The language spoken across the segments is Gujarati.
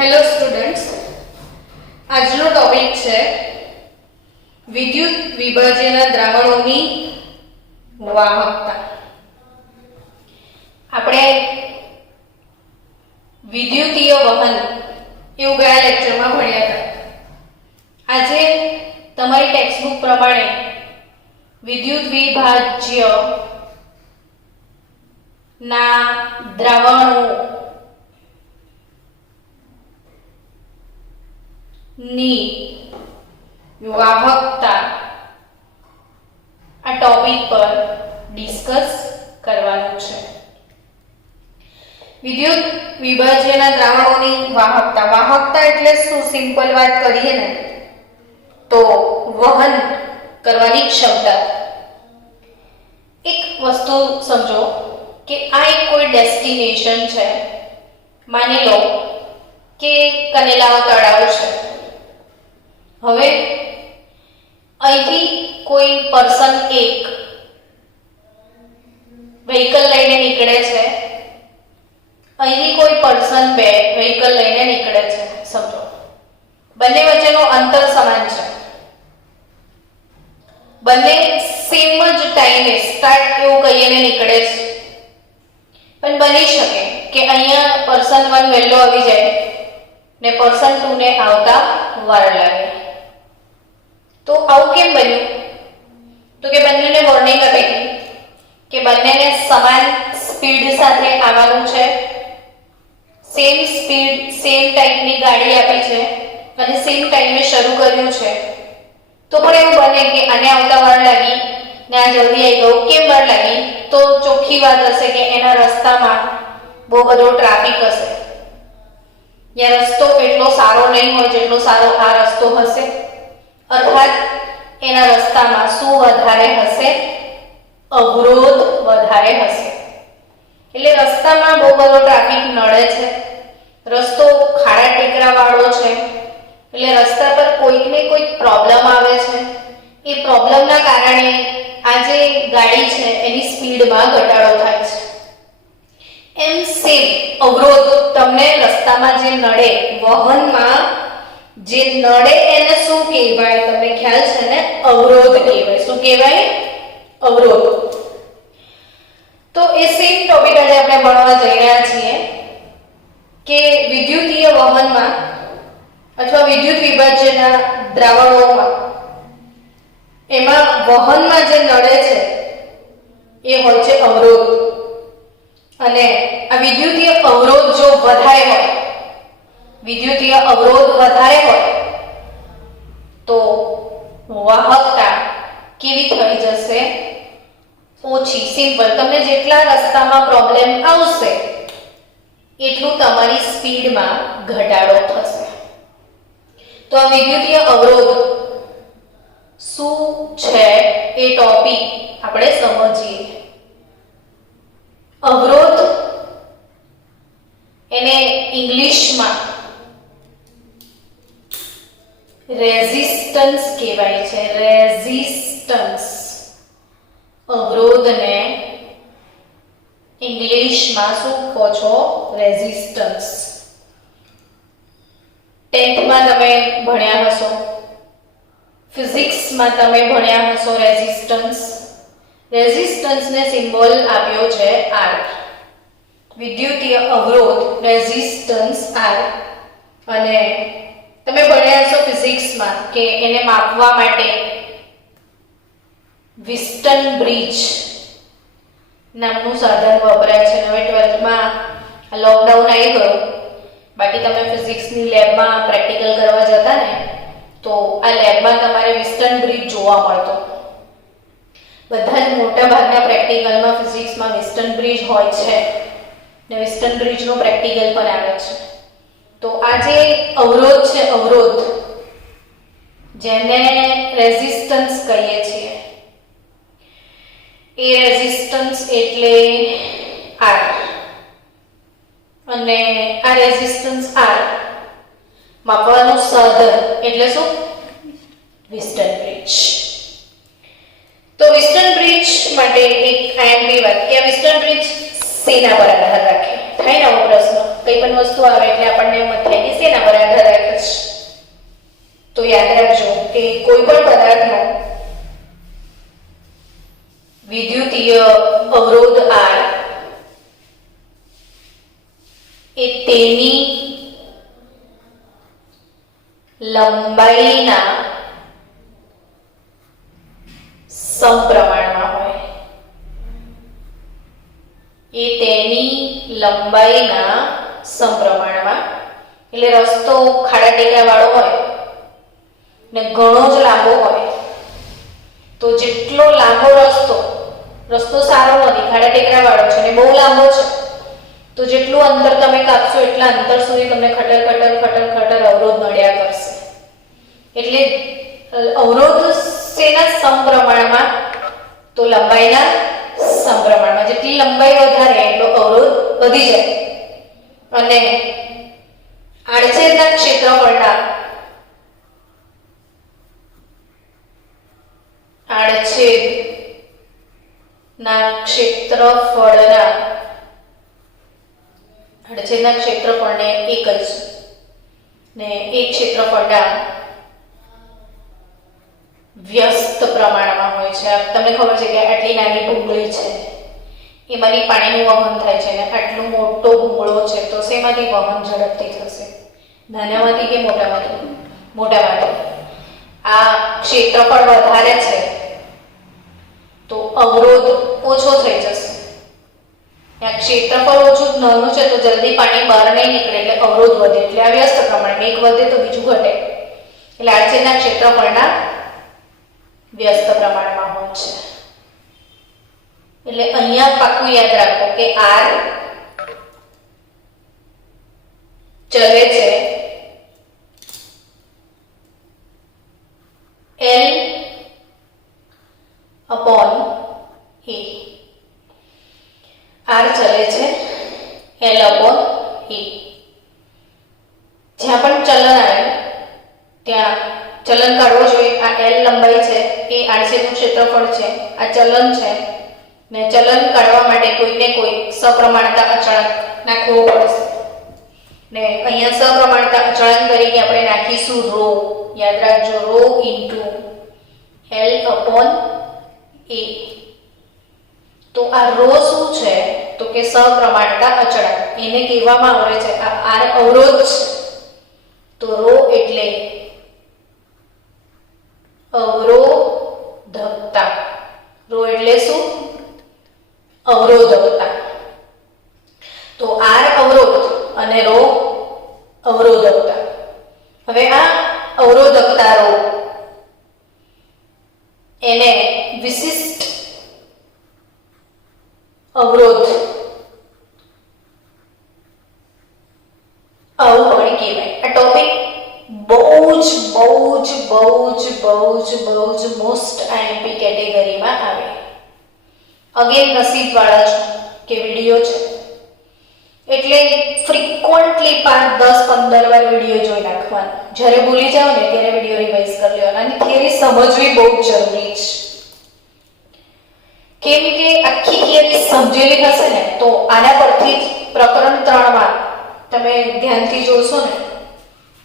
હેલો સ્ટુડન્ટ્સ, આજનો ટોપિક છે વિદ્યુત વિભાજ્યના દ્રાવણોની વાહકતા. આપણે વિદ્યુતીય વહન એવું ગયા લેક્ચરમાં ભણ્યા હતા. આજે તમારી ટેક્સ્ટબુક પ્રમાણે વિદ્યુત વિભાજ્ય ના દ્રાવણો ની વાહકતા આ ટોપિક પર ડિસ્કસ કરવાનું છે. વિદ્યુત વિભાજ્યના દ્રાવણોની વાહકતા. વાહકતા એટલે શું? સિમ્પલ વાત કરીએ ને તો વહન કરવાની ક્ષમતા. એક વસ્તુ સમજો કે આ એક કોઈ ડેસ્ટિનેશન છે. માની લો કે કનેલાવા તળાવ છે. હવે અહીંથી કોઈ પર્સન એક વ્હીકલ લઈને નીકળે છે, અહીંથી કોઈ પર્સન બે વ્હીકલ લઈને નીકળે છે. સમજો બંને વચ્ચેનો અંતર સમાન છે, બંને સેમ જ ટાઈમે સ્ટાર્ટ એવું કહીને નીકળે છે. પણ બની શકે કે અહીંયા પર્સન 1 વહેલો આવી જાય ને પર્સન 2 ને આવતા વાર લાગે. તો આવું કેમ બન્યું? તો કે બંનેને વોર્નિંગ આપી હતી કે બંનેને સમાન સ્પીડ સાથે આવવાનું છે, સેમ સ્પીડ સેમ ટાઈપની ગાડી આપી છે અને સેમ ટાઈમે શરૂ કર્યું છે. તો પણ એવું બને કે આને આવતા વાર લાગી ને આ જલ્દી આવી ગયું. કેમ વાર લાગી? તો ચોખ્ખી વાત હશે કે એના રસ્તામાં બહુ બધો ટ્રાફિક હશે, યા રસ્તો એટલો સારો નહીં હોય જેટલો સારો આ રસ્તો હશે. અર્થાત એના રસ્તામાં શું વધારે હશે? અવરોધ વધારે હશે. એટલે રસ્તામાં બહુ બધો ટ્રાફિક નડે છે, રસ્તો ખાડા ટેકરા વાળો છે, એટલે રસ્તા પર કોઈક ને કોઈક પ્રોબ્લેમ આવે છે. એ પ્રોબ્લેમના કારણે આ જે ગાડી છે એની સ્પીડમાં ઘટાડો થાય છે. એમ સેમ અવરોધ તમને રસ્તામાં જે નડે, વહનમાં જે નડે એને શું કહેવાય? તમને ખ્યાલ છે ને? અવરોધ કહેવાય. શું કહેવાય? અવરોધ. તો એ સેમ ટોપિક આજે આપણે ભણવા જઈ રહ્યા છીએ કે વિદ્યુતીય વહનમાં અથવા વિદ્યુત વિભાજ્યના દ્રાવણોમાં એમાં વહનમાં જે નડે છે એ હોય છે અવરોધ. અને આ વિદ્યુતીય અવરોધ જો વધારે હોય, વિદ્યુતીય અવરોધ વધારે હોય તો વાહકતા કેવી થઈ જશે? ઓછી. સિમ્પલ. તમને જેટલા રસ્તામાં પ્રોબ્લેમ આવશે એટલું તમારી સ્પીડમાં ઘટાડો થશે. તો આ વિદ્યુતીય અવરોધ શું છે એ ટોપિક આપણે સમજીએ. અવરોધ એને ઇંગ્લિશમાં રેઝિસ્ટન્સ કહેવાય છે. રેઝિસ્ટન્સ. અવરોધને ઇંગ્લિશમાં શું કહો છો? રેઝિસ્ટન્સ. 10th માં તમે ભણ્યા હશો, ફિઝિક્સમાં તમે ભણ્યા હશો રેઝિસ્ટન્સ. રેઝિસ્ટન્સને સિમ્બોલ આપ્યો છે R. વિદ્યુતીય અવરોધ રેઝિસ્ટન્સ R. અને તમે ભણ્યા હશો ફિઝિક્સમાં કે એને માપવા માટે વિસ્ટન બ્રિજ નામનું સાધન વપરાય છે. હવે 12th માં લોકડાઉન આવી ગયું, બાકી તમે ફિઝિક્સની લેબમાં પ્રેક્ટિકલ કરવા જતા ને તો આ લેબમાં તમારે વિસ્ટન બ્રિજ જોવા મળતો. બધા જ મોટા ભાગના પ્રેક્ટિકલમાં ફિઝિક્સમાં વિસ્ટન બ્રિજ હોય છે ને વિસ્ટન બ્રિજનો પ્રેક્ટિકલ પણ આવે છે. તો આ જે અવરોધ છે, અવરોધ જેને રેઝિસ્ટન્સ કહીએ છીએ, એ રેઝિસ્ટન્સ એટલે R. અને આ રેઝિસ્ટન્સ R માપવાનું સાધન એટલે શું? વિસ્ટન બ્રિજ. તો વિસ્ટન બ્રિજ માટે એક આઈએમપી વાત કે આ વિસ્ટન બ્રિજ શેના પર આધાર રાખે? થાય ને આવો પ્રશ્ન. કઈ પણ વસ્તુ આવે એટલે આપણને એમ થાય કે શેના પર આધાર રાખે છે. તો યાદ રાખજો કે કોઈ પણ પદાર્થનો વિદ્યુતીય અવરોધ R એ તેની લંબાઈના સમપ્રમાણમાં હોય. એ તેની લંબાઈના સમપ્રમાણમાં, એટલે રસ્તો ખાડા ટેકરા વાળો હોય ને ઘણો જ લાંબો હોય તો જેટલો લાંબો રસ્તો સારો નથી, ખાડા ટેકરા વાળો છે ને બહુ લાંબો છે, તો જેટલું અંતર તમે કાપશો એટલા અંતર સુધી તમને ખટર ખટર ખટર ખટર અવરોધ નડ્યા કરશે. એટલે અવરોધ શેના સમપ્રમાણમાં? તો લંબાઈના સમપ્રમાણમાં. જેટલી લંબાઈ વધારે એટલો અવરોધ વધી જાય. અને આડછેદના ક્ષેત્રફળના ક્ષેત્રફળને એ કહીશું ને એ ક્ષેત્રફળના વ્યસ્ત પ્રમાણમાં હોય છે. તમને ખબર છે કે આટલી નાની ભૂંગળી છે એમાંથી પાણીનું વહન થાય છે અને આટલો મોટો ભૂંગળો છે તો શેમાંથી વહન ઝડપથી થશે? નાનામાંથી કે મોટામાંથી? મોટામાંથી. આ ક્ષેત્રફળ વધારે છે તો અવરોધ ઓછો થઈ જશે. આ ક્ષેત્રફળ ઓછું નાનું છે તો જલ્દી પાણી બહાર નહીં નીકળે એટલે અવરોધ વધે. એટલે આ વ્યસ્ત પ્રમાણ, એક વધે તો બીજું ઘટે. એટલે આડછેદના ક્ષેત્રફળના વ્યસ્ત પ્રમાણમાં હોય છે. એટલે અહીંયા પાક્કું યાદ રાખો કે R ચલે છે L upon E. R ચલે છે L upon E. જ્યાં પણ ચલન આવે ત્યાં ચલન કાઢવો જોઈએ. આ L લંબાઈ છે એ આડછેદનું ક્ષેત્રફળ છે, આ ચલન છે ને ચલન કાઢવા માટે કોઈને કોઈ સપ્રમાણતા અચળાંક નાખવો પડશે. ને અહીંયા સપ્રમાણતા અચળાંક તરીકે આપણે નાખીશું ρ. યાદ રાખજો, ρ ઇન્ટુ L upon A. તો આ ρ શું છે? તો કે સપ્રમાણતા અચળાંક. એને કહેવામાં આવે છે આ R અવરોધ છે તો ρ એટલે અવરોધકતા. ρ એટલે શું? અવરોધકતા. તો R અવરોધ અને ρ અવરોધકતા. હવે આ અવરોધકતા ρ એને વિશિષ્ટ અવરોધ આવું પણ કહેવાય. આ ટોપિક બહુ જ મોસ્ટ આઈએમપી કેટેગરીમાં આવે. અગેન નસીબ વાળા છો કે વિડીયો છે એટલે ફ્રીક્વન્ટલી 5, 10, 15 વાર વિડીયો જોઈ નાખવાનો. જ્યારે ભૂલી જાવ ને ત્યારે વિડીયો રિવાઇઝ કરી લેવાનો. અને થિયરી સમજવી બહુ જરૂરી છે. કેમ કે આખી થિયરી સમજેલી હશે ને તો આના પરથી જ પ્રકરણ 3 માં તમે ધ્યાનથી જોશો ને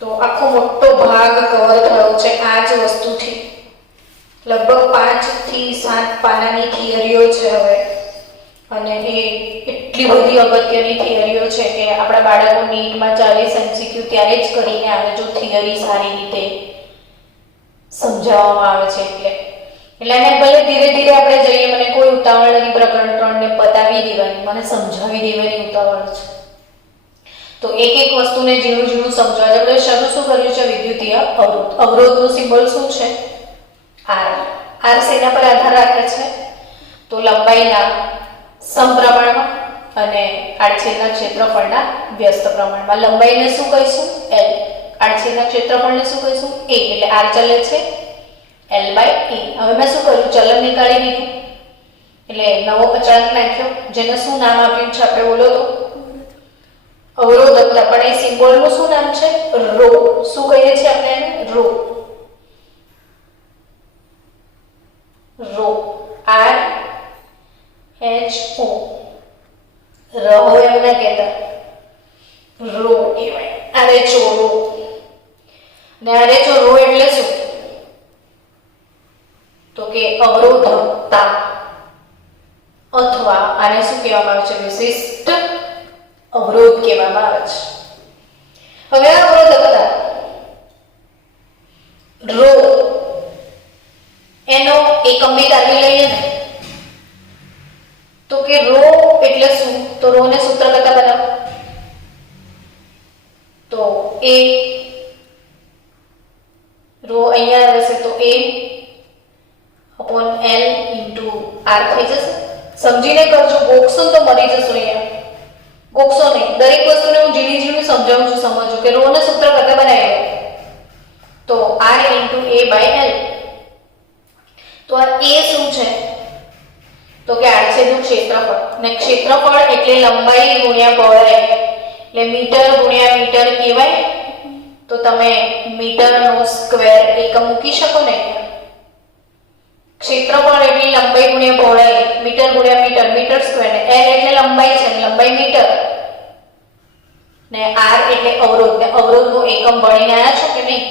તો આખો મોટો ભાગ કવર થયો છે આ જ વસ્તુથી. લગભગ 5 થી 7 પાનાની થિયરીઓ છે હવે. અને એ એટલી બધી અગત્યની થિયરીઓ છે કે આપણા બાળકો નીટમાં 40 MCQ ત્યારે જ કરીને આવે જો થિયરી સારી રીતે સમજાવવામાં આવે છે. એટલે એને ભલે ધીરે ધીરે આપણે જઈએ, મને કોઈ ઉતાવળ નથી પ્રકરણ 3 ને પતાવી દેવાની, મને સમજાવી દેવાની ઉતાવળ છે. તો એક વસ્તુને ઝીણું ઝીણું સમજવા. આપણે શરૂ શું કર્યું છે? વિદ્યુતીય અવરોધ. અવરોધનું સિમ્બોલ શું છે? R. R શેના પર આધાર રાખે છે? તો લંબાઈના સમપ્રમાણમાં અને આડછેદના ક્ષેત્રફળના વ્યસ્ત પ્રમાણમાં. લંબાઈને શું કહીશું? L. આડછેદના ક્ષેત્રફળને શું કહીશું? A. એટલે R ચલે છે L/E. હવે મેં શું કર્યું? ચલન નીકાળી દીધું એટલે નવો અચળાંક નાખ્યો જેને શું નામ આપ્યું છે આપણે બોલો તો? અવરોધકતા. પણ એ સિમ્બોલનું શું નામ છે? ρ. શું કહીએ છીએ આપણે એને? ρ. R H O. રહો એમ ના કહેતા. રો કહેવાય. Rho row. ને આરએચઓ રો એટલે શું? તો કે અવરોધકતા, અથવા આને શું કહેવામાં આવે છે? વિશિષ્ટ અવરોધ કહેવામાં આવે છે. હવે આ અવરોધકતા રો એનો એકમ બી તારવી લઈએ ને, તો કે રો એટલે શું? તો રો ને સૂત્ર કરતા બનાવો તો a, રો અહીંયા રહેશે તો a upon l into r થઈ જશે. સમજીને કરજો, ગોખશો તો મરી જશો. અહીંયા ગોખશો નહીં, દરેક વસ્તુને હું ઝીણી ઝીણી સમજાવું છું. સમજો કે રો ને સૂત્ર કરતા બનાવી તો r into a by l. તો આ a શું છે? તો કે આડછેદનું ક્ષેત્રફળ, ને ક્ષેત્રફળ એટલે લંબાઈ ગુણ્યા પહોળાઈ, એટલે મીટર ગુણ્યા મીટર કહેવાય. તો તમે મીટરનો સ્ક્વેર એકમ મૂકી શકો ને. ક્ષેત્રફળ એટલે લંબાઈ ગુણ્યા પહોળાઈ, મીટર ગુણ્યા મીટર, મીટર સ્ક્વેર. ને l એટલે લંબાઈ છે, લંબાઈ મીટર, ને r એટલે અવરોધ. ને અવરોધનો એકમ ભણીને આવ્યા છો કે નહીં?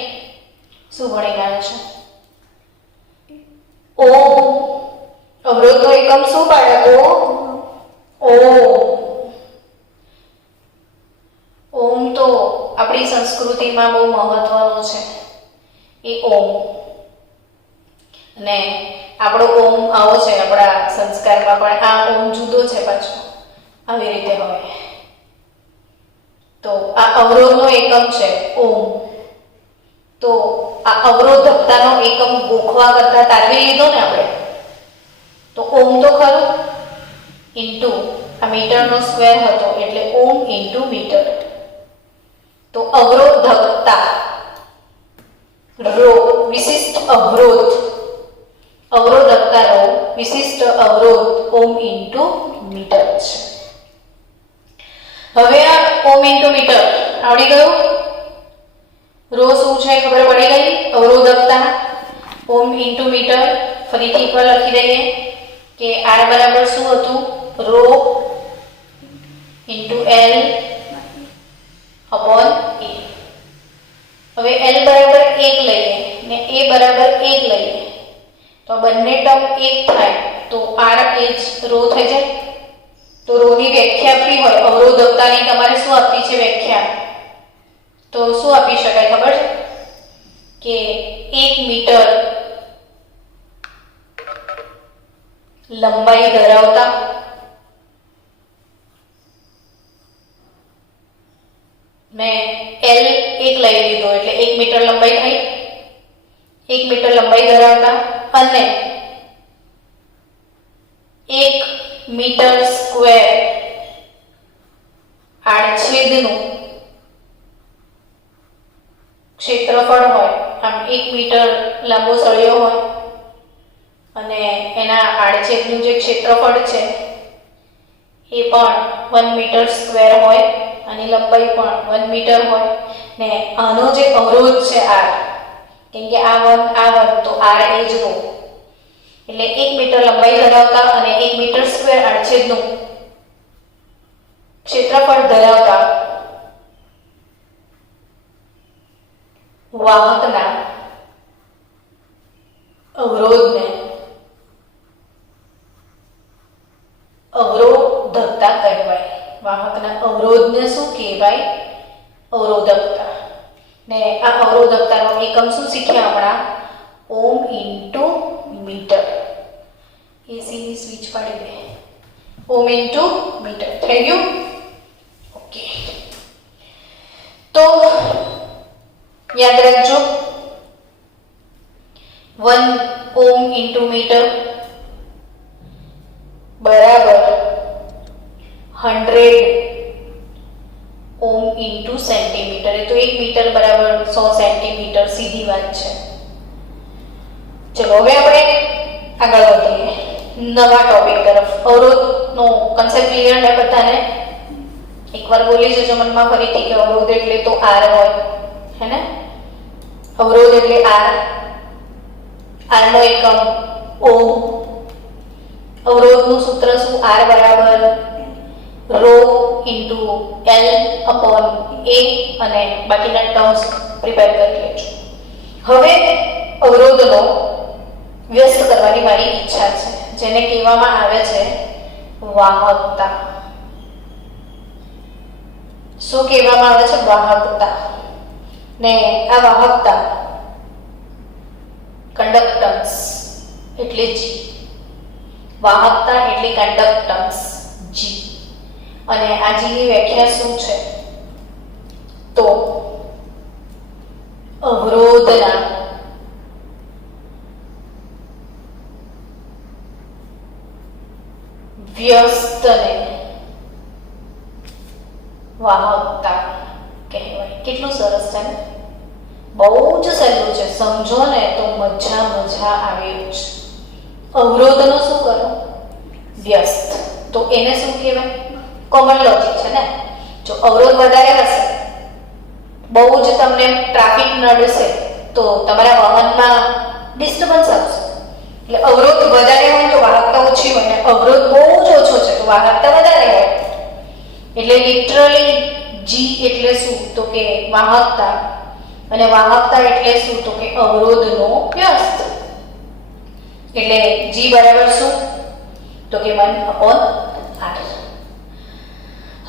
શું ભણીને આવ્યા છો? ઓમ. અવરોધનો એકમ શું બાળકો? ઓમ તો આપણી સંસ્કૃતિમાં બહુ મહત્વનો છે એ ઓમ. અને આપણો ઓમ આવો છે, આપણા સંસ્કારમાં પણ આ ઓમ જુદો છે પાછો, આવી રીતે હોય. તો આ અવરોધનો એકમ છે ઓમ. તો આ અવરોધકતાનો એકમ ગોખવા કરતા તારવી લીધો ને આપણે, તો ઓમ તો ખરું, ઇન્ટુ આ મીટરનો સ્ક્વેર હતો એટલે ઓમ ઇન્ટુ મીટર. તો અવરોધકતા રો વિશિષ્ટ અવરોધ, અવરોધકતા રો વિશિષ્ટ અવરોધ ઓમ ઇન્ટુ મીટર છે. હવે આ ઓમ ઇન્ટુ મીટર આવડી ગયું. રો શું છે ખબર પડી ગઈ. અવરોધકતા ઓમ ઇન્ટુ મીટર. ફરીથી એકવાર લખી દઈએ કે r બરાબર શું હતું? Rho into l upon a. હવે l બરાબર 1 લઈએ ને a બરાબર 1 લઈએ તો બંને ટર્મ 1 થાય તો r એ જ રો થઈ જાય. તો રો ની વ્યાખ્યા આપી હોય અવરોધકતાની, તમારે શું આપી છે વ્યાખ્યા? તો શું આપી શકાય ખબર છે? કે 1 મીટર લંબાઈ ધરાવતા ને l 1 લઈ લીધો એટલે 1 મીટર લંબાઈ થઈ. 1 મીટર લંબાઈ ધરાવતા અને 1 મીટર સ્ક્વેર આડછેદનું ક્ષેત્રફળ હોય. આમ 1 મીટર લાંબો સળિયો હોય અને એના આડછેદનું જે ક્ષેત્રફળ છે એ પણ 1 મીટર સ્ક્વેર હોય અને લંબાઈ પણ 1 મીટર હોય. ને આનો જે અવરોધ છે r, કેમ કે આ 1 તો r એ જ રો, એટલે 1 મીટર લંબાઈ ધરાવતા અને 1 મીટર સ્ક્વેર આડછેદનું ક્ષેત્રફળ ધરાવતા વાહકના અવરોધને અવરોધકતા કહેવાય. વાહકના અવરોધને શું કહેવાય? અવરોધકતા. ને આ અવરોધકતાનો એકમ શું શીખ્યા હમણાં? ઓમ ઇન્ટુ મીટર. એસીની સ્વિચ પાડી દે. ઓમ ઇન્ટુ મીટર થઈ ગયું. ઓકે, તો યાદ રાખજો 1 ઓમ ઇન્ટુ મીટર બરાબર 100 ઓમ ઇન્ટુ સેન્ટીમીટર. એ તો 1 મીટર બરાબર 100 સેન્ટીમીટર, સીધી વાત છે. ચલો હવે આપણે આગળ વધીએ નવા ટોપિક તરફ. અવરોધનો કન્સેપ્ટ ક્લિયર છે બધાને? એકવાર બોલી જજો મનમાં ફરીથી કે અવરોધ એટલે તો r હોય, હે ને? અવરોધ એટલે r નો એકમ ઓમ. અવરોધનું સૂત્ર શું? r બરાબર રો ઇન્ટુ એલ અપોન એ અને બાકીના ટર્મ્સ પ્રિપેર કરી લેજો. હવે અવરોધનો વ્યસ્ત કરવાની મારી ઈચ્છા છે, જેને કહેવામાં આવે છે વાહકતા. શું કહેવામાં આવે છે? વાહકતા. ને આ વાહકતા કંડક્ટન્સ એટલે G. વાહકતા એટલે કંડક્ટન્સ G. અને આ G ની વ્યાખ્યા શું છે? તો અવરોધના વ્યસ્તને વાહકતા કહેવાય. કેટલું સરસ છે ને? બહુ જ સહેલું છે, સમજો ને તો મજા આવે એવું છે. અવરોધનો શું કરો? વ્યસ્ત. તો એને શું કહેવાય? કોમન લોજિક છે ને. જો અવરોધ વધારે હશે, બહુ જ તમને ટ્રાફિક નડશે, તો તમારા વાહનમાં ડિસ્ટર્બન્સ આવશે. એટલે અવરોધ વધારે હોય તો વાહકતા ઓછી હોય, ને અવરોધ બહુ જ ઓછો છે તો વાહકતા વધારે હોય. એટલે લિટરલી G એટલે શું? તો કે વાહકતા. અને વાહકતા એટલે શું? તો કે અવરોધનો વ્યસ્ત. એટલે G બરાબર શું? તો કે 1/r.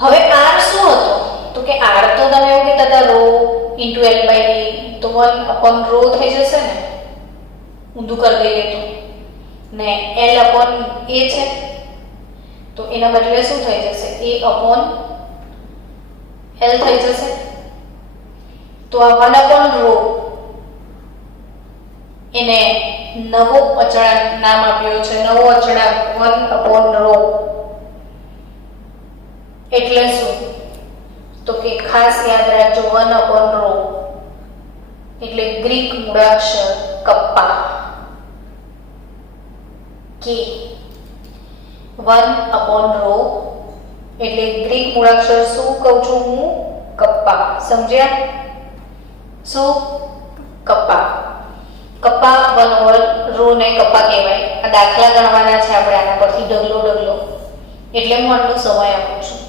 હવે r શું હતો? તો કે r તો તમે એવું કહેતા હતા રો ઇન્ટુ l/a, તો 1/ρ થઈ જશે ને, ઊંધું કરી દઈએ તો. ને l/a છે તો એના બદલે શું થઈ જશે? a/l થઈ જશે. તો આ 1/ρ એને નવો અચળાંક નામ આપ્યો છે. નવો અચળાંક 1/ρ એટલે શું? તો કે ખાસ યાદ રાખજો, 1/ρ એટલે ગ્રીક મૂળાક્ષર કપ્પા કે. 1/ρ એટલે ગ્રીક મૂળાક્ષર શું કહું છું હું? કપ્પા. સમજ્યા? શું? કપ્પા. કપ્પા 1/ρ ને કપ્પા કહેવાય. આ દાખલા ગણવાના છે આપણે આના પરથી ઢગલો. એટલે હું આટલો સમય આપું છું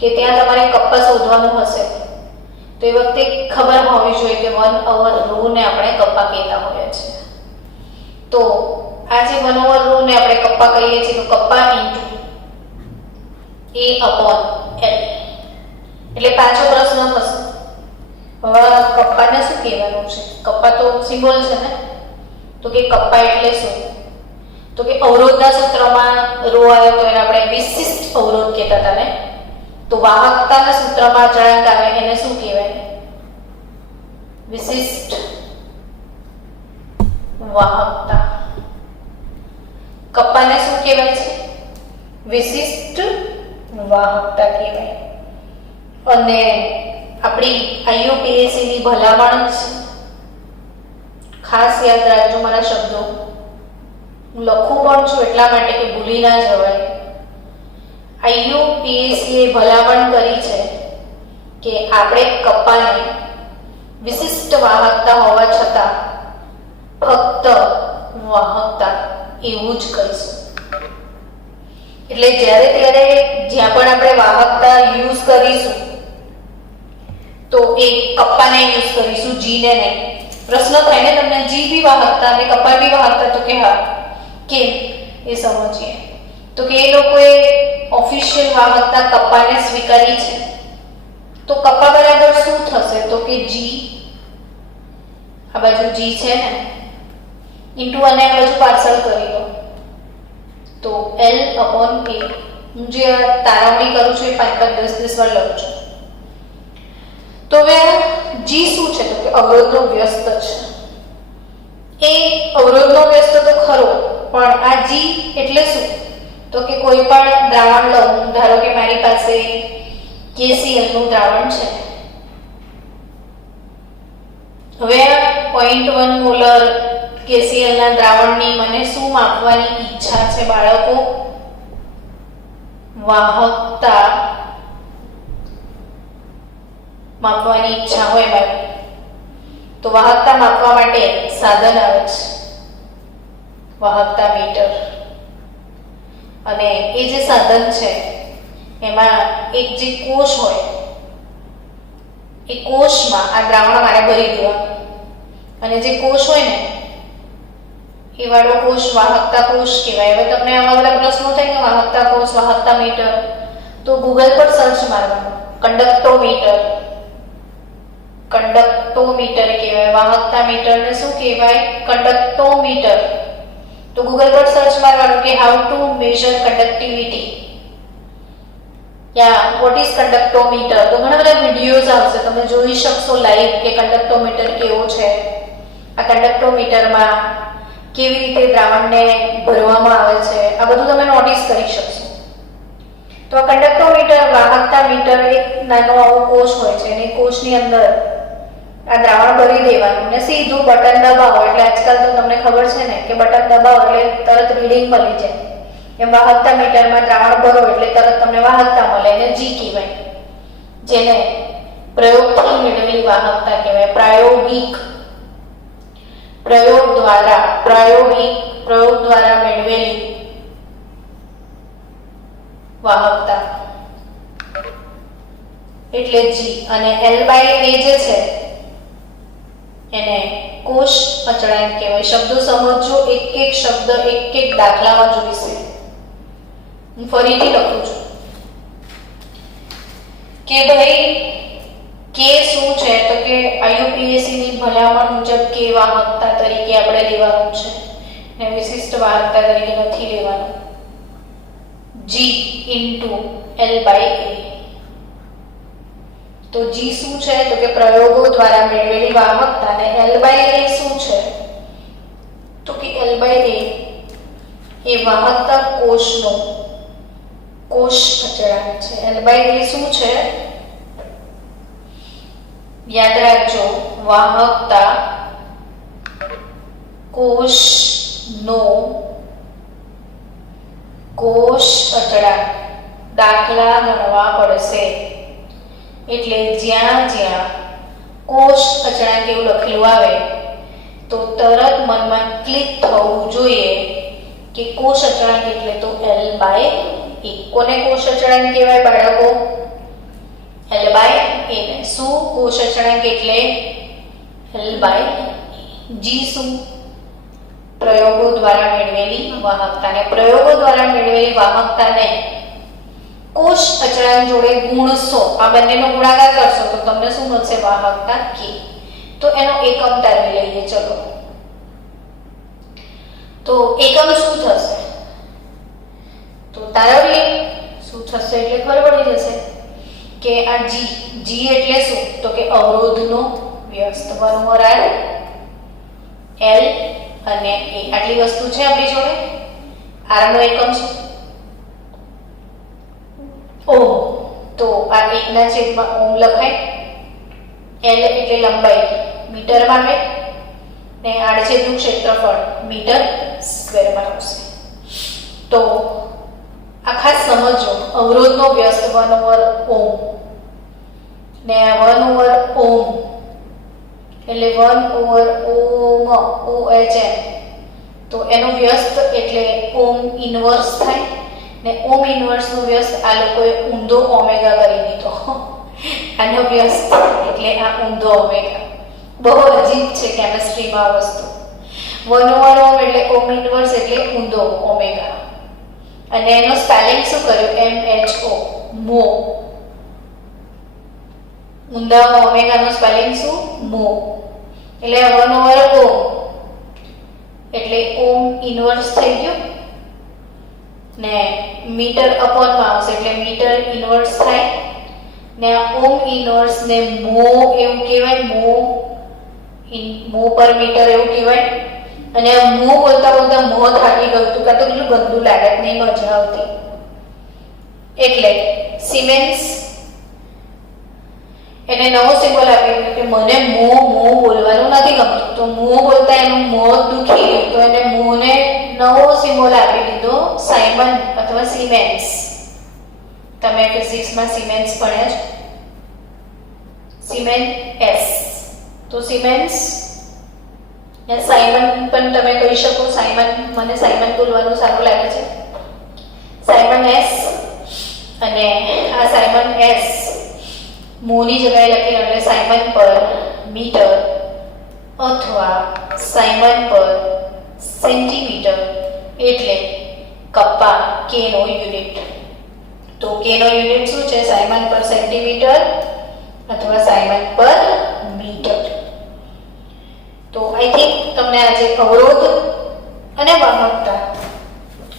કે ત્યાં તમારે કપ્પા શોધવાનું હશે તો એ વખતે ખબર હોવી જોઈએ કે 1/ρ ને આપણે કપ્પા કહેતા હોઈએ છીએ. તો આ જે 1/ρ ને આપણે કપ્પા કહીએ છીએ, તો કપ્પા ઇન્ટુ a/l. એટલે પાછો પ્રશ્ન થશે, હવે કપ્પાને શું કહેવાનું છે? કપ્પા તો સિમ્બોલ છે ને. તો કે કપ્પા એટલે શું? તો કે અવરોધના સૂત્રમાં ρ આવ્યો તો એને આપણે વિશિષ્ટ અવરોધ કહેતા હતા ને. તો વાહકતાના સૂત્રમાં અચળાંક આવે એને શું કહેવાય? વિશિષ્ટ વાહકતા. કપ્પાને શું કહેવાય છે? વિશિષ્ટ વાહકતા કહેવાય. અને આપણી IUPAC ની ભલામણ છે, ખાસ યાદ રાખજો મારા શબ્દો. હું લખું પણ છું એટલા માટે કે ભૂલી ના જવાય. IUPAC એ ભલામણ કરી છે કે આપણે કપ્પાને વિશિષ્ટ વાહકતા હોવા છતાં ફક્ત વાહકતા એવું જ કહીશું. એટલે જ્યારે ત્યારે જ્યાં પણ આપણે વાહકતા યુઝ કરીશું તો એ કપ્પાને યુઝ કરીશું, G ને નહીં. પ્રશ્ન થાય ને તમને, G બી વાહકતા અને કપ્પા બી વાહકતા? તો કે હા. કેમ એ સમજીએ. તો કે એ લોકોએ ઓફિશિયલ વાહકતા કપ્પાને સ્વીકારી છે. તો કપ્પા બરાબર શું થશે? તો કે G, આ બાજુ G છે ને, ઇન્ટુ અને આ બાજુ પાર્સલ કરી દો તો l/a. હું જે તારવણી કરું છું એ 5-10 વાર લખું છું. તો હવે G શું છે? તો કે અવરોધનો વ્યસ્ત છે. એ અવરોધનો વ્યસ્ત તો ખરો, પણ આ G એટલે શું? તો કે કોઈ પણ દ્રાવણ લઉં, ધારો કે મારી પાસે KCl નું દ્રાવણ છે. હવે 0.1 મોલર KCl ના દ્રાવણની મને શું માપવાની ઈચ્છા છે બાળકો? વાહકતા માપવાની ઈચ્છા હોય મારી, તો વાહકતા માપવા માટે સાધન આવે છે, વાહકતા મીટર. અને એ જે સાધન છે એમાં એક જે કોષ હોય એ કોષમાં આ દ્રાવણ મારે ભરી દેવાનું, અને જે કોષ હોય ને એ વાળો કોષ વાહકતા કોષ કહેવાય. હવે તમને આવા બધા પ્રશ્નો થાય કે વાહકતા કોષ, વાહકતા મીટર, તો ગૂગલ પર સર્ચ મારવાનું કંડક્ટોમીટર. કંડક્ટોમીટર કહેવાય. વાહકતા મીટરને શું કહેવાય? કંડક્ટોમીટર. તો ગૂગલ પર સર્ચ મારવાનું કે હાઉ ટુ મેઝર કંડક્ટિવિટી યા વોટ ઇઝ કંડક્ટોમીટર. તો ઘણા બધા વિડીયોઝ આવશે, તમે જોઈ શકશો લાઈવ કે કંડક્ટોમીટર કેવો છે. આ કંડક્ટોમીટરમાં કેવી રીતે દ્રાવણને ભરવામાં આવે છે, આ બધું તમે નોટિસ કરી શકશો. તો આ કંડક્ટોમીટર, વાહકતા મીટર એક નાનો આવો કોષ હોય છે, અને કોષની અંદર આ દ્રાવણ ભરી દેવાનું ને સીધું બટન દબાવો એટલે આજકાલ તો તમને ખબર છે ને કે બટન દબાવો એટલે તરત રીડિંગ મળી જાય. એમ વાહકતા મીટરમાં દ્રાવણ ભરો એટલે તરત તમને વાહકતા મળે, એને જી કહેવાય, જેને પ્રયોગથી મેળવેલી વાહકતા કહેવાય. પ્રાયોગિક પ્રયોગ દ્વારા મેળવેલી વાહકતા એટલે જી. અને L/A જે છે એને કોષ અચળાંક કહેવાય. શબ્દો સમજો, એક એક શબ્દ એક એક દાખલામાં જોઈશે. હું ફરીથી લખું છું કે ભાઈ કે શું છે, તો કે IUPAC ની ભલામણ મુજબ કે વાહકતા તરીકે આપણે લેવાનું છે ને વિશિષ્ટ વાહકતા તરીકે નથી લેવાનું. G × L/A. તો G શું છે, તો કે પ્રયોગો દ્વારા મેળવેલી વાહકતા, ને L/A શું છે, તો કે L/A એ વાહકતા કોષનો કોષ અચળાંક છે. L/A શું છે? યાદ રાખજો, વાહકતા કોષનો કોષ અચળાંક. દાખલા ગણવા પડશે એટલે જ્યાં જ્યાં કોષ અચળાંક એવું લખેલું આવે તો તરત મનમાં ક્લિક થવું જોઈએ કે કોષ અચળાંક એટલે તો L/A. કોને કોષ અચળાંક કહેવાય બાળકો? L/A ને. શું કોષ અચળાંક એટલે L/A. G શું? પ્રયોગો દ્વારા મેળવેલી વાહકતાને. પ્રયોગો દ્વારા મેળવેલી વાહકતાને કોષ અચળાંક જોડે ગુણશો, આ બંનેનો ગુણાકાર કરશો તો તમને શું મળશે? વાહકતા K. તો એનો એકમ તારવી લઈએ. ચલો, તો એકમ શું થશે? તો તારવીએ શું થશે એટલે ખબર પડી જશે કે આ G એટલે શું, તો કે અવરોધનો વ્યસ્ત. 1/r L અને A આટલી વસ્તુ છે આપણી જોડે. R નો એકમ શું? ઓમ. તો આ 1/ઓhm લખાય. L એટલે લંબાઈ મીટરમાં આવે ને આડછેદનું ક્ષેત્રફળ મીટર સ્ક્વેરમાં આવશે. તો આ ખાસ સમજો, અવરોધનો વ્યસ્ત 1/ohm ને 1/ohm એટલે 1/ohm OHM. તો એનો વ્યસ્ત એટલે ઓમ ઇન્વર્સ થાય ને ઓમ ઇન્વર્સ નો વ્યસ્ત આ લોકોએ ઊંધો ઓમેગા કરી દીધો. આનો વ્યસ્ત એટલે આ ઊંધો ઓમેગા. બહુ અજીબ છે કેમિસ્ટ્રીમાં આ વસ્તુ. 1/ohm એટલે ઓમ ઇન્વર્સ એટલે ઊંધો ઓમેગા. અને એનો સ્પેલિંગ શું કર્યું? MHO, મો. ઊંધા ઓમેગા નો સ્પેલિંગ શું? મો. એટલે 1/ohm એટલે ઓમ ઇન્વર્સ થઈ ગયો ને મીટર અપોનમાં આવશે એટલે મીટર ઇન્વર્સ થાય ને આ ઓમ ઇન્વર્સ ને મો એવું કહેવાય. મો પર મીટર એવું કહેવાય. અને આ મો બોલતા બોલતા મો થાકી ગયું હતું, કાં તો કેટલું ગંદુ લાગે, નહીં મજા આવતી. એટલે સિમેન્સ એને નવો સિમ્બોલ આપ્યો કે મને મો બોલવાનું નથી ગમતું, તો મો બોલતા એનું મોં દુખી ગયું તો એને મોને નવો સિમ્બોલ આપી દીધો સાયમન અથવા સિમેન્સ. તમે ફિઝિક્સમાં સિમેન્સ ભણ્યા છો? Semen S. તો સિમેન્સ ને સાયમન પણ તમે કહી શકો. સાયમન, મને સાયમન બોલવાનું સારું લાગે છે. સાયમન S અને આ સાયમન એસ મોની જગ્યાએ લખી એટલે સાયમન પર મીટર અથવા સાયમન પર સેન્ટીમીટર એટલે કપ્પા કે નો યુનિટ. તો કે નો યુનિટ શું છે? સાયમન પર સેન્ટીમીટર અથવા સાયમન પર મીટર. તો આઈ થિંક તમને આજે અવરોધ અને વાહકતા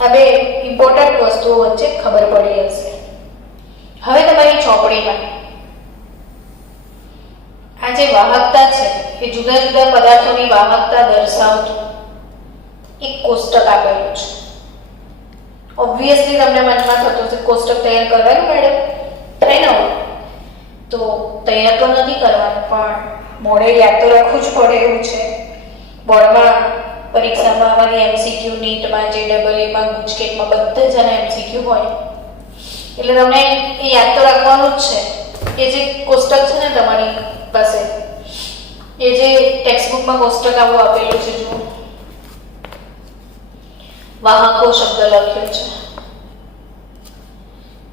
આ બે ઇમ્પોર્ટન્ટ વસ્તુઓ વચ્ચે ખબર પડી હશે. હવે તમારી ચોપડીમાં આ જે વાહકતા છે એ જુદા જુદા પદાર્થોની વાહકતા દર્શાવતું એક કોષ્ટક આપેલું છે. ઓબ્વિયસલી તમને મનમાં થતું હશે કોષ્ટક તૈયાર કરવાનું મેડમ થાય ને? તો તૈયાર તો નથી કરવાનું પણ મોડે યાદ તો રાખવું જ પડે એવું છે. બોર્ડમાં પરીક્ષામાં અમારી એમસીક્યુ નીટમાં JEE-માં ગુજકેટમાં બધા જ આના એમસીક્યુ હોય એટલે તમને એ યાદ તો રાખવાનું જ છે. એ જે કોષ્ટક છે ને તમારી પાસે એ જે ટેક્સ્ટબુકમાં કોષ્ટક આવું આપેલું છે જુઓ, વાહકો શબ્દ લખ્યો છે.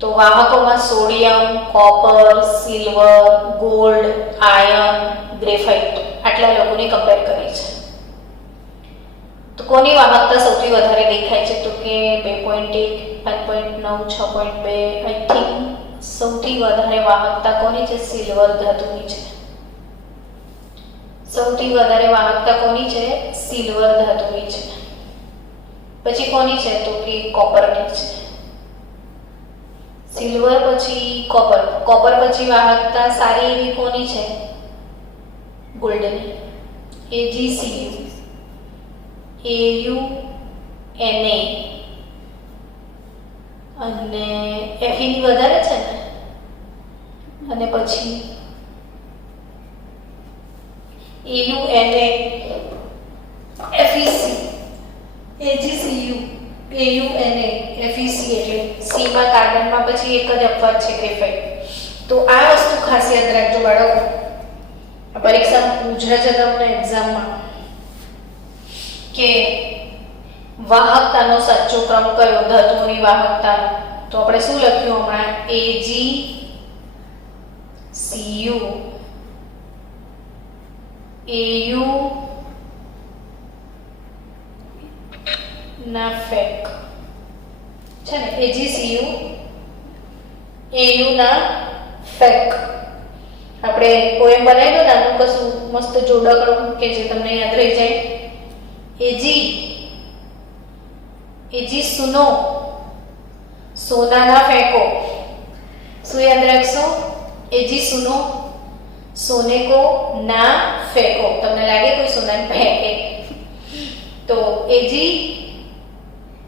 તો વાહકોમાં sodium, copper, silver, gold, iron, graphite આટલા લોકોની કમ્પેર કરી છે. તો કોની વાહકતા સૌથી વધારે દેખાય છે? તો કે 2.1, 5.9, 6.2. આઈ થિંક સૌથી વધારે વાહકતા કોની છે? સિલ્વર ધાતુની છે. સૌથી વધારે વાહકતા કોની છે? સિલ્વર ધાતુની છે. પછી કોની છે? તો કે કોપરની છે. સિલ્વર પછી કોપર. કોપર પછી વાહકતા સારી એવી કોની છે? ગોલ્ડની. AgCu, AuNA અને Fe ની વધારે છે ને, અને પછી AuNA, FeC, AgCu, AuNA, FeC એટલે C માં કાર્બનમાં પછી એક જ અપવાદ છે ગ્રેફાઇટ. તો આ વસ્તુ ખાસ યાદ રાખજો બાળકો. પરીક્ષામાં પૂછે છે તમને એક્ઝામમાં કે વાહકતાનો સાચો ક્રમ કયો ધાતુઓની વાહકતાનો? તો આપણે શું લખ્યું હમણાં? AgCu, Au ના ફેક છે ને, AgCu, Au ના ફેક. આપણે પોએમ બનાવી દો નાનું કશું મસ્ત જોડકણું કે જે તમને યાદ રહી જાય. Ag સુનો, સોનાના ફેંકો. શું યાદ રાખશો? Ag સુનો, સોને को ना फेंको. તમને લાગે કોઈ સોનાને ફેંકે? તો Ag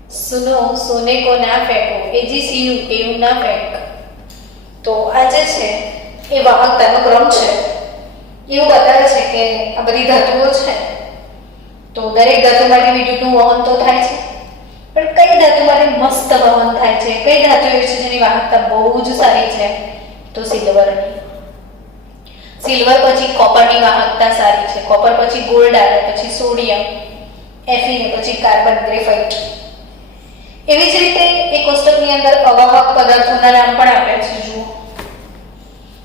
સુનો, સોને को ना फेंको. AgCu, Au ના ફેંક. તો આ જે છે એ વાહકતાનો ક્રમ છે. એવું બતાવે છે કે આ બધી ધાતુઓ છે તો દરેક ધાતુમાંથી વિદ્યુતનું વહન તો થાય છે, પણ કઈ ધાતુમાંથી મસ્ત વહન થાય છે? કઈ ધાતુ એવી છે જેની વાહકતા બહુ જ સારી છે? તો સિલ્વરની. સિલ્વર પછી કોપરની વાહકતા સારી છે. કોપર પછી ગોલ્ડ આવે, પછી સોડિયમ, Fe ને પછી કાર્બન, ગ્રેફાઇટ. એવી જ રીતે એક કોષ્ટકની અંદર અવાહક પદાર્થોના નામ પણ આપ્યા છે. જુઓ,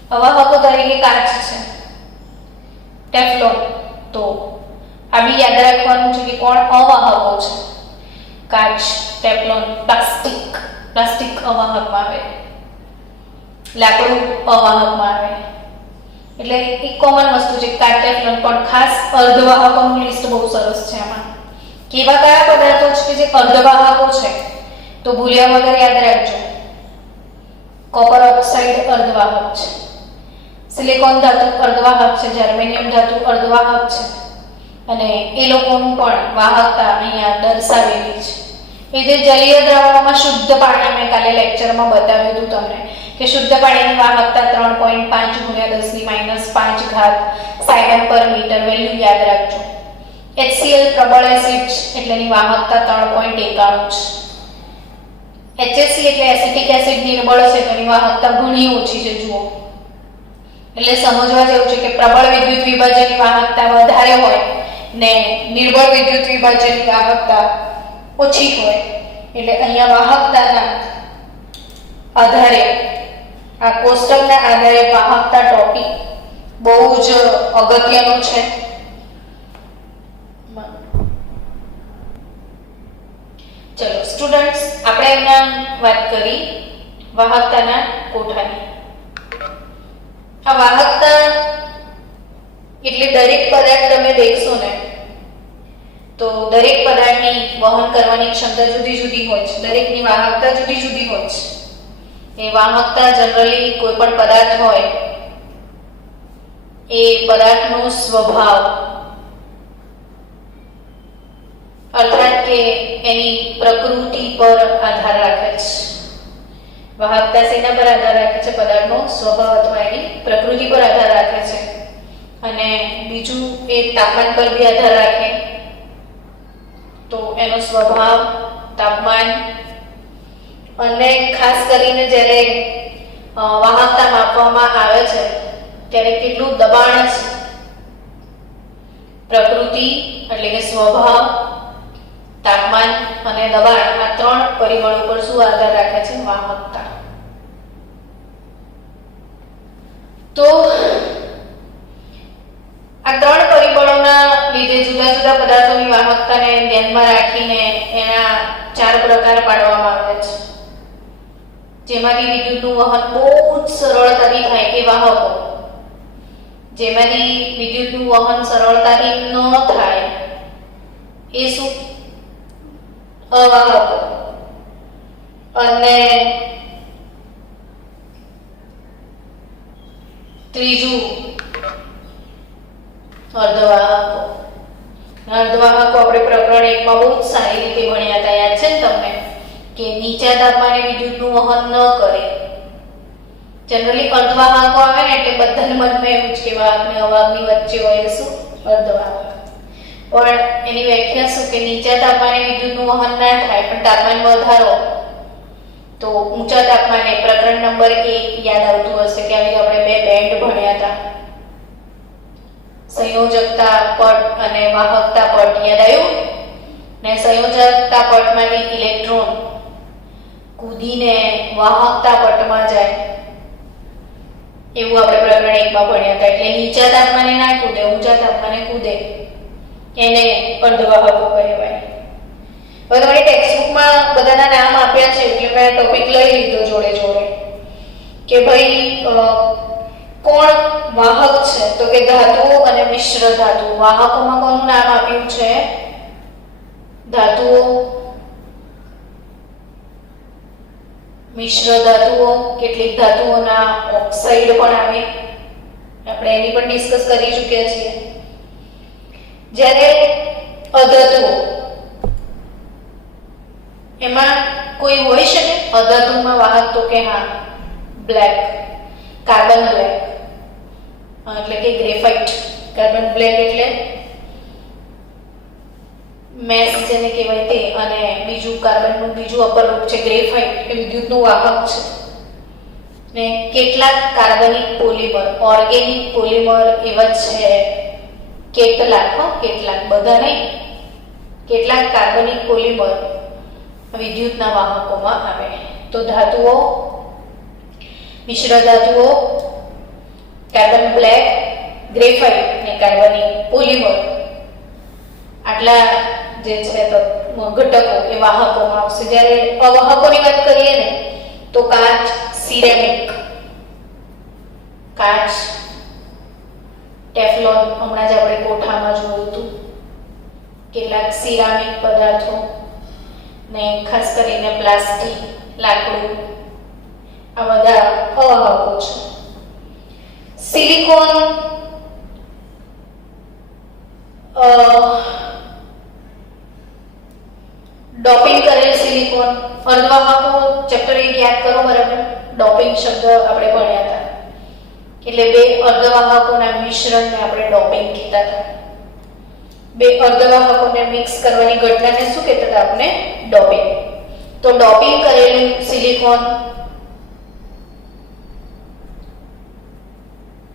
અવાહકો તરીકે કાચ છે, ટેફલોન. તો આ બી યાદ રાખવાનું છે કે કોણ અવાહકો છે? કાચ, ટેફલોન, પ્લાસ્ટિક. પ્લાસ્ટિક અવાહકમાં આવે, લાકડું અવાહકમાં આવે. એટલે એક કોમન વસ્તુ છે કાચ, ટેફલોન. પણ ખાસ અર્ધવાહકોનું લિસ્ટ બહુ સરસ છે આમાં. કેવા કયા પદાર્થો છે કે જે અર્ધવાહકો છે? તો ભૂલ્યા વગર યાદ રાખજો. કોપર ઓક્સાઇડ અર્ધવાહક છે, સિલિકોન ધાતુ અર્ધવાહક છે, જર્મેનિયમ ધાતુ અર્ધવાહક છે, અને એ લોકોનું પણ વાહકતા અહીંયા દર્શાવેલી છે. એ જે જલીય દ્રાવણોમાં શુદ્ધ પાણી મેં કાલે લેક્ચરમાં બતાવ્યું હતું તમને કે શુદ્ધ પાણીની વાહકતા 3.5 × 10⁻5 સાયમન પર મીટર. વેલ્યુ યાદ રાખજો. HCl પ્રબળ એસિડ એટલે એની વાહકતા 3.91 છે. HSC એટલે એસિટિક એસિડ નિર્બળ છે તો એની વાહકતા ઘણી ઓછી છે. જુઓ, એટલે સમજવા જેવું છે કે પ્રબળ વિદ્યુત વિભાજનની વાહકતા વધારે હોય ને નિર્બળ વિદ્યુત વિભાજનની વાહકતા ઓછી હોય. એટલે અહીંયા વાહકતાના આધારે, આ કોષ્ટકના આધારે વાહકતા ટોપિક બહુ જ અગત્યનું છે. ચલો સ્ટુડન્ટ્સ, આપણે અહીંયા વાત કરી વાહકતાના કોઠાની. આ વાહકતા એટલે દરેક પદાર્થ તમે દેખશો ને તો દરેક પદાર્થની વહન કરવાની ક્ષમતા જુદી જુદી હોય છે, દરેકની વાહકતા જુદી જુદી હોય છે. એ વાહકતા જનરલી કોઈ પણ પદાર્થ હોય એ પદાર્થનો સ્વભાવ, અર્થાત કે એની પ્રકૃતિ પર આધાર રાખે છે. વાહકતા શેના પર આધાર રાખે છે? પદાર્થનો સ્વભાવ અથવા એની પ્રકૃતિ પર આધાર રાખે છે. અને બીજું એ તાપમાન પર બી આધાર રાખે. તો એનો સ્વભાવ, તાપમાન, અને ખાસ કરીને જ્યારે વાહકતા માપવામાં આવે છે ત્યારે કેટલું દબાણ છે. પ્રકૃતિ એટલે કે સ્વભાવ, તાપમાન અને દબાણ, આ ત્રણ પરિબળો પર શું આધાર રાખે છે? વાહકતા. તો આ ત્રણ પરિબળોના લીધે જુદા જુદા પદાર્થોની વાહકતાને ધ્યાનમાં રાખીને એના 4 પ્રકાર પાડવામાં આવે છે. જેમાંથી વિદ્યુતનું વહન બહુ જ સરળતાથી થાય એ વાહકો, જેમાંથી વિદ્યુતનું વહન સરળતાથી ન થાય એ શું? અવાહકો. અને ત્રીજું અર્ધવાહકો. અર્ધવાહકો આપણે પ્રકરણ 1 માં બહુ જ સારી રીતે ભણ્યા હતા, યાદ છે ને તમને? કે નીચા તાપમાને વિદ્યુતનું વહન ન કરે. જનરલી અર્ધવાહકો આવે ને એટલે બધાના મનમાં એવું જ કે વાહક અને અવાહકની વચ્ચે હોય શું? અર્ધવાહક. પણ એની વ્યાખ્યા શું? કે નીચા તાપમાને વિદ્યુતનું વહન ના થાય પણ તાપમાન વધારો તો ઊંચા તાપમાને, પ્રકરણ નંબર 1 યાદ આવતું હશે કે આવી આપણે 2 બેન્ડ ભણ્યા હતા, સંયોજકતા પટ અને વાહકતા પટ. યાદ આવ્યું ને? સંયોજકતા પટમાંથી ઇલેક્ટ્રોન કૂદીને વાહકતા પટમાં જાય એવું આપણે પ્રકરણ 1 માં ભણ્યા હતા. એટલે નીચા તાપમાને ના કૂદે, ઊંચા તાપમાને કૂદે એને અર્ધવાહકો કહેવાય. હવે તમારી ટેક્સ્ટબુકમાં બધાના નામ આપ્યા છે એટલે મેં ટોપિક લઈ લીધો જોડે જોડે કે ભાઈ કોણ વાહક છે? તો કે ધાતુઓ અને મિશ્ર ધાતુઓ. વાહકોમાં કોનું નામ આપ્યું છે? ધાતુઓ, મિશ્ર ધાતુઓ. કેટલીક ધાતુઓના ઓક્સાઇડ પણ આવે, આપણે એની પણ ડિસ્કસ કરી ચૂક્યા છીએ. જ્યારે અધાતુઓ, એમાં કોઈ હોઈ શકે અધાતુમાં વાહક? તો કે હા, બ્લેક, કાર્બન બ્લેક એટલે કે ગ્રેફાઇટ. કાર્બન બ્લેક એટલે મેસ જેને કહેવાય તે, અને બીજું કાર્બનનું બીજું અપર રૂપ છે ગ્રેફાઇટ, એ વિદ્યુતનું વાહક છે. ને કેટલાક કાર્બનિક પોલિમર, ઓર્ગેનિક પોલિમર એવા છે, કેટલાક, બધા નહીં, કેટલાક કાર્બનિક પોલિમર વિદ્યુતના વાહકોમાં આવે. તો ધાતુઓ, મિશ્ર ધાતુઓ, કાર્બન બ્લેક, ગ્રેફાઇટ ને કાર્બનિક પોલિમર, આટલા જે છે તો ઘટકો એ વાહકોમાં આવશે. જ્યારે અવાહકોની વાત કરીએ ને તો કાચ, સિરેમિક, કાચ, ટેફલોન, હમણાં જ આપણે કોઠામાં જોયું હતું, કેટલાક સિરામિક પદાર્થો ને ખાસ કરીને પ્લાસ્ટિક, લાકડું, આ બધા અવાહકો છે. સિલિકોન ડોપિંગ કરેલ સિલિકોન, અર્ધવાહકો ચેપ્ટર 1 યાદ કરો બરાબર. ડોપિંગ શબ્દ આપણે ભણ્યા હતા એટલે 2 અર્ધવાહકોના મિશ્રણને આપણે ડોપિંગ કહેતા હતા. 2 અર્ધવાહકોને મિક્સ કરવાની ઘટનાને શું કહેતા હતા આપણે? ડોપિંગ. તો ડોપિંગ કરેલું સિલિકોન,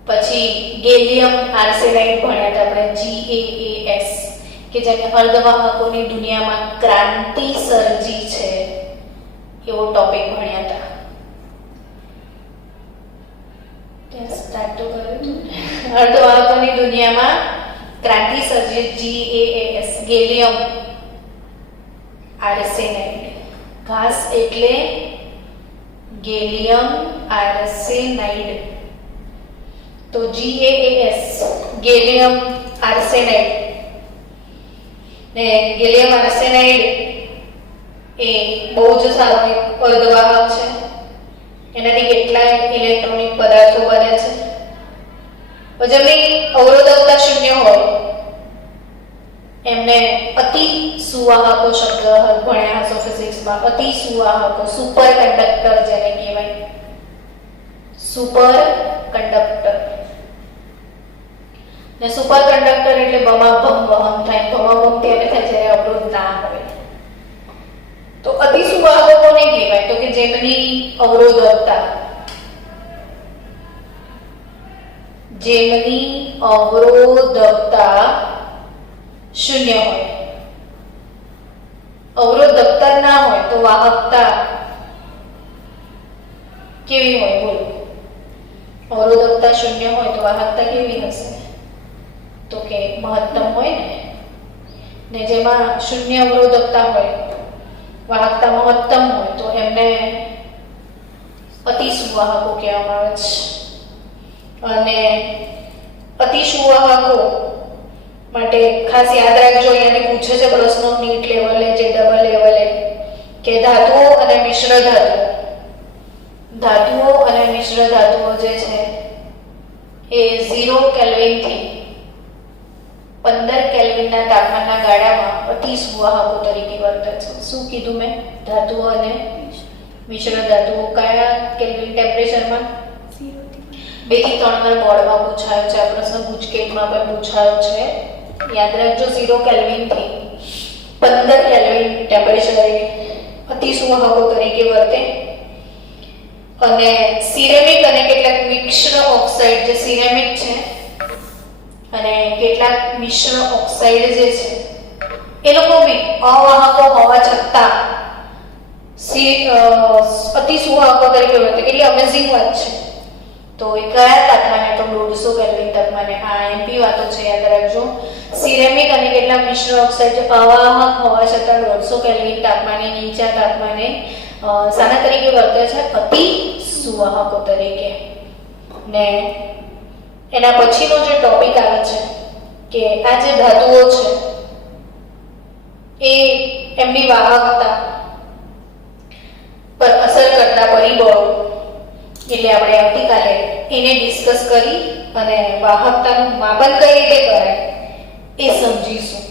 પછી ગેલિયમ આર્સેનાઇડ ભણ્યા હતા આપણે, GaAs, કે જેને અર્ધવાહકોની દુનિયામાં ક્રાંતિ સર્જી છે એવો ટોપિક ભણ્યા હતા. ત્યાં સ્ટાર્ટ તો કર્યું હતું. અર્ધવાહકોની દુનિયામાં ક્રાંતિ સર્જે GAAS ગેલિયમ આર્સેનાઇડ. ઘાસ એટલે ગેલિયમ આર્સેનાઇડ. તો GAAS ગેલિયમ આર્સેનાઇડ. ને ગેલિયમ આર્સેનાઇડ એ બહુ જ સારો એક અર્ધવાહક છે. એનાથી કેટલાય ઇલેક્ટ્રોનિક પદાર્થો બને છે. જેમની અવરોધકતા શૂન્ય હોય એમને અતિ સુવાહકો શબ્દ ભણ્યા હશો ફિઝિક્સમાં. અતિ સુવાહકો, સુપર કંડક્ટર જેને કહેવાય. Super conductor. ને સુપર કંડક્ટર એટલે બમાભમ વહન થાય. બમાભમ ત્યારે થાય જ્યારે અવરોધ ના હોય. તો અતિ સુવાહકો કોને કહેવાય? તો કે જેમની અવરોધકતા શૂન્ય હોય. અવરોધકતા ના હોય તો વાહકતા કેવી હોય? બોલો. અવરોધકતા શૂન્ય હોય તો વાહકતા કેવી હશે? તો કે મહત્તમ હોય ને જેમાં શૂન્ય અવરોધકતા હોય, વાહકતા મહત્તમ હોય તો એમને અતિ સુવાહકો કહેવામાં આવે છે. અને અતિ સુવાહકો માટે ખાસ યાદ રાખજો, અહીંયાથી પૂછે છે પ્રશ્નો નીટ લેવલે, જે ડબલ લેવલે, કે ધાતુઓ અને મિશ્ર ધાતુઓ જે છે એ 0 કેલ્વિન થી 15 કેલ્વિનના તાપમાનના ગાળામાં અતિ સુવાહકો તરીકે વર્તે છે. શું કીધું મેં? ધાતુઓ અને મિશ્ર ધાતુઓ કયા કેલ્વિન ટેમ્પરેચરમાં? 2 થી 3 વાર બોર્ડમાં પૂછાયો છે. આ પ્રશ્ન ગુજકેટમાં પણ પૂછાયો છે. યાદ રાખજો, 0 કેલ્વિન થી 15 કેલ્વિન ટેમ્પરેચરે અતિ સુવાહકો તરીકે વર્તે. અને સિરેમિક અને કેટલાક મિશ્ર ઓક્સાઇડ, જે સિરેમિક છે અને કેટલાક મિશ્ર ઓક્સાઇડ જે છે એ લોકો બી અવાહકો હોવા છતાં અતિ સુવાહકો તરીકે વર્તે. કેટલી અમેઝિંગ વાત છે. તો એ કયા તાપમાને? તો 150 કેલ્વિન તાપમાને. આ એમપી વાતો છે, યાદ રાખજો. સિરેમિક અને કેટલાક મિશ્ર ઓક્સાઇડ અવાહક હોવા છતાં 150 કેલ્વિન તાપમાને, નીચા તાપમાને શાના તરીકે વર્તે છે? અતિ સુવાહકો તરીકે. ને એના પછીનો જે ટોપિક આવે છે કે આ જે ધાતુઓ છે એ એમની વાહકતા પર અસર કરતા પરિબળો, એટલે આપણે આવતીકાલે એને ડિસ્કસ કરી અને વાહકતાનું માપન કઈ રીતે કરાય એ સમજીશું.